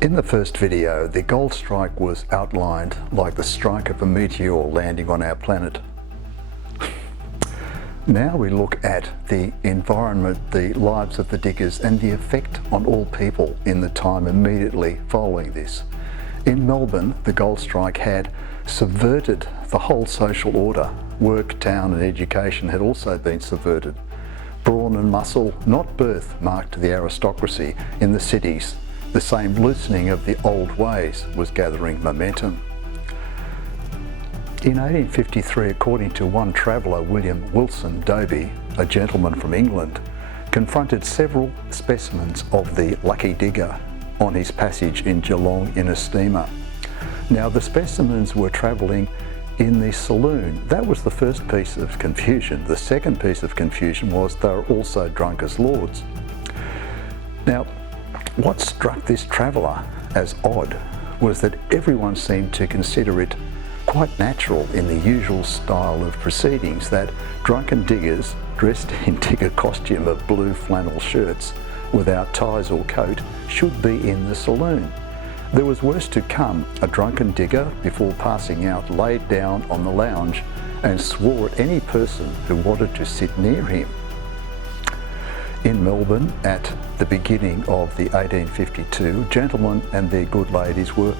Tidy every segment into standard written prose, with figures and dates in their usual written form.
In the first video, the gold strike was outlined like the strike of a meteor landing on our planet. Now we look at the environment, the lives of the diggers, and the effect on all people in the time immediately following this. In Melbourne, the gold strike had subverted the whole social order. Work, town and education had also been subverted. Brawn and muscle, not birth, marked the aristocracy in the cities. The same loosening of the old ways was gathering momentum. In 1853, according to one traveller, William Wilson Doby, a gentleman from England, confronted several specimens of the lucky digger on his passage in Geelong in a steamer. Now, the specimens were travelling in the saloon. That was the first piece of confusion. The second piece of confusion was they were also drunk as lords. Now, what struck this traveller as odd was that everyone seemed to consider it quite natural in the usual style of proceedings that drunken diggers dressed in digger costume of blue flannel shirts without ties or coat should be in the saloon. There was worse to come. A drunken digger, before passing out, laid down on the lounge and swore at any person who wanted to sit near him. In Melbourne, at the beginning of the 1852, gentlemen and their good ladies were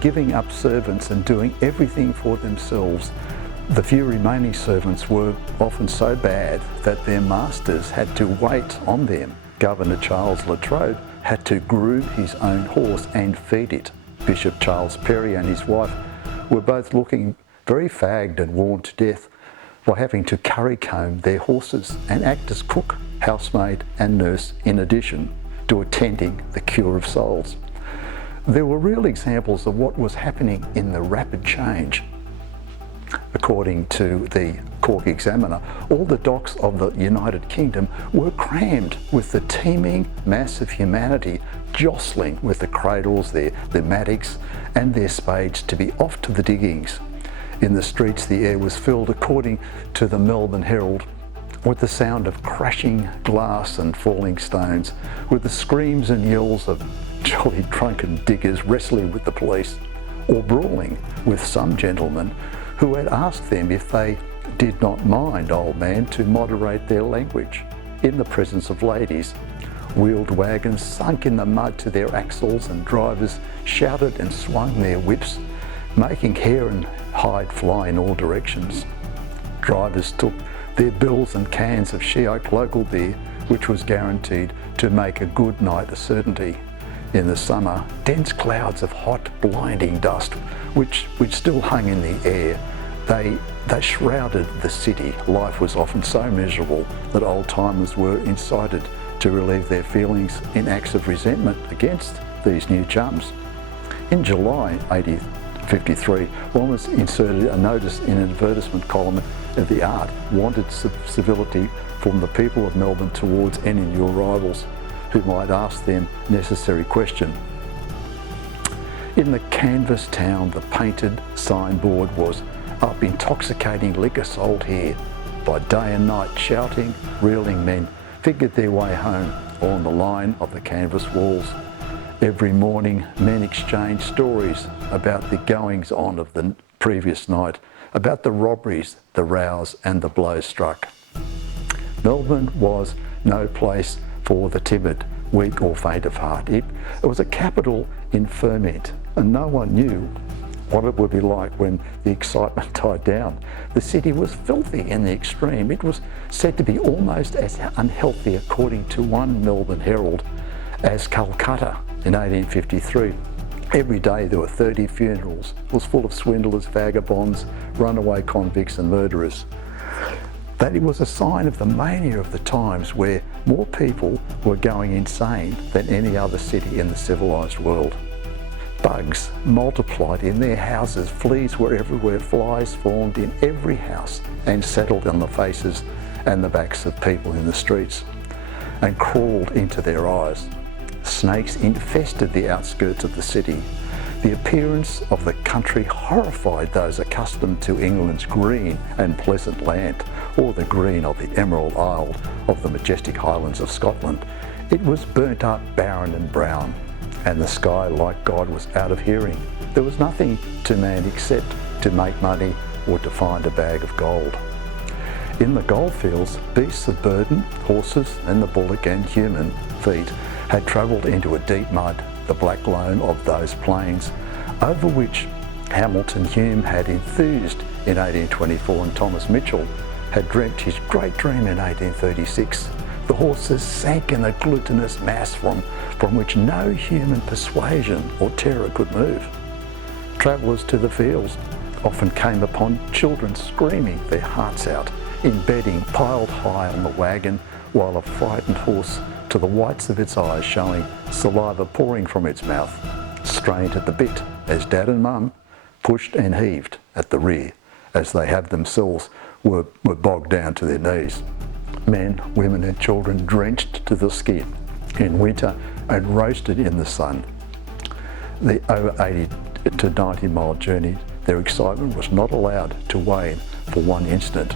giving up servants and doing everything for themselves. The few remaining servants were often so bad that their masters had to wait on them. Governor Charles La Trobe had to groom his own horse and feed it. Bishop Charles Perry and his wife were both looking very fagged and worn to death by having to curry comb their horses and act as cook, housemaid and nurse in addition to attending the cure of souls. There were real examples of what was happening in the rapid change. According to the Cork Examiner, all the docks of the United Kingdom were crammed with the teeming mass of humanity jostling with the cradles, their mattocks and their spades to be off to the diggings. In the streets, the air was filled, according to the Melbourne Herald, with the sound of crashing glass and falling stones, with the screams and yells of jolly drunken diggers wrestling with the police, or brawling with some gentlemen who had asked them if they did not mind, old man, to moderate their language in the presence of ladies. Wheeled wagons sunk in the mud to their axles, and drivers shouted and swung their whips, making hair and hide fly in all directions. Drivers took their bills and cans of She-Oak local beer, which was guaranteed to make a good night a certainty. In the summer, dense clouds of hot, blinding dust, which still hung in the air, they shrouded the city. Life was often so miserable that old-timers were incited to relieve their feelings in acts of resentment against these new chums. In July 1853, one was inserted a notice in an advertisement column of the Art, wanted civility from the people of Melbourne towards any new arrivals who might ask them necessary question. In the canvas town, the painted signboard was up, intoxicating liquor sold here. By day and night, shouting, reeling men figured their way home on the line of the canvas walls. Every morning, men exchanged stories about the goings-on of the previous night, about the robberies, the rows and the blows struck. Melbourne was no place for the timid, weak or faint of heart. It was a capital in ferment, and no one knew what it would be like when the excitement died down. The city was filthy in the extreme. It was said to be almost as unhealthy, according to one Melbourne Herald, as Calcutta in 1853. Every day there were 30 funerals. It was full of swindlers, vagabonds, runaway convicts and murderers. That it was a sign of the mania of the times, where more people were going insane than any other city in the civilised world. Bugs multiplied in their houses, fleas were everywhere, flies formed in every house and settled on the faces and the backs of people in the streets and crawled into their eyes. Snakes infested the outskirts of the city. The appearance of the country horrified those accustomed to England's green and pleasant land, or the green of the Emerald Isle of the majestic Highlands of Scotland. It was burnt up, barren and brown, and the sky, like God, was out of hearing. There was nothing to man except to make money or to find a bag of gold. In the Goldfields, beasts of burden, horses and the bullock and human feet had travelled into a deep mud, the black loam of those plains, over which Hamilton Hume had enthused in 1824 and Thomas Mitchell had dreamt his great dream in 1836. The horses sank in a glutinous mass from which no human persuasion or terror could move. Travellers to the fields often came upon children screaming their hearts out, in bedding piled high on the wagon, while a frightened horse, to the whites of its eyes showing saliva pouring from its mouth, strained at the bit as Dad and Mum pushed and heaved at the rear, as they have themselves were bogged down to their knees. Men, women and children drenched to the skin in winter and roasted in the sun. The over 80 to 90 mile journey, their excitement was not allowed to wane for one instant.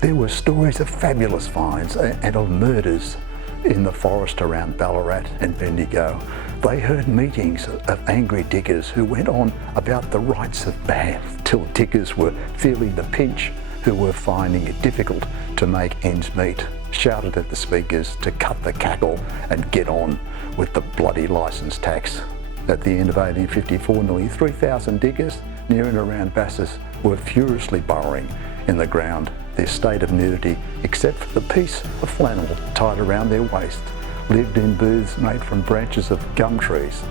There were stories of fabulous finds and of murders in the forest around Ballarat and Bendigo. They heard meetings of angry diggers who went on about the rights of man till diggers were feeling the pinch, who were finding it difficult to make ends meet, shouted at the speakers to cut the cackle and get on with the bloody licence tax. At the end of 1854, nearly 3,000 diggers near and around Bassas were furiously burrowing in the ground, their state of nudity, except for the piece of flannel tied around their waist, lived in booths made from branches of gum trees.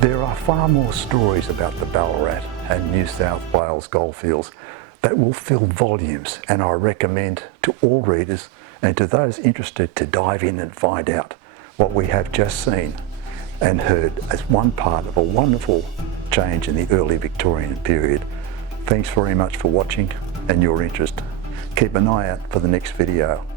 There are far more stories about the Ballarat and New South Wales goldfields that will fill volumes, and I recommend to all readers and to those interested to dive in and find out what we have just seen and heard as one part of a wonderful change in the early Victorian period. Thanks very much for watching and your interest. Keep an eye out for the next video.